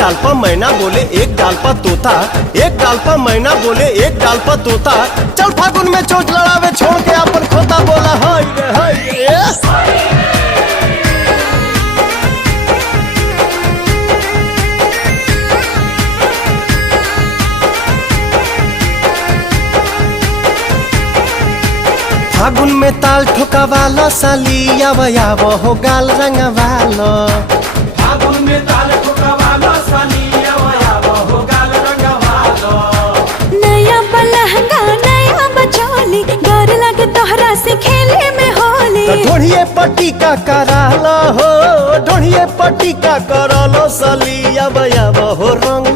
डाल पर मैना बोले एक डाल पर तोता, एक डाल पर मैना बोले एक डाल पर तोता। चल फागुन में चोट लड़ावे छोड़ के अपन खोता, बोला हाय रे हाय रे। फागुन में ताल ठोकावालो साली, आव हो गाल रंगवालो। फागुन में ताल ठोकावालो साली, आव हो गाल रंगवालो। नया बलहंगा नया बचोली, डर लगे तोहरा से खेले में होली। ढोढ़िए पट्टी का करालो हो, ढोढ़िए पट्टी का करालो साली, आव हो रंग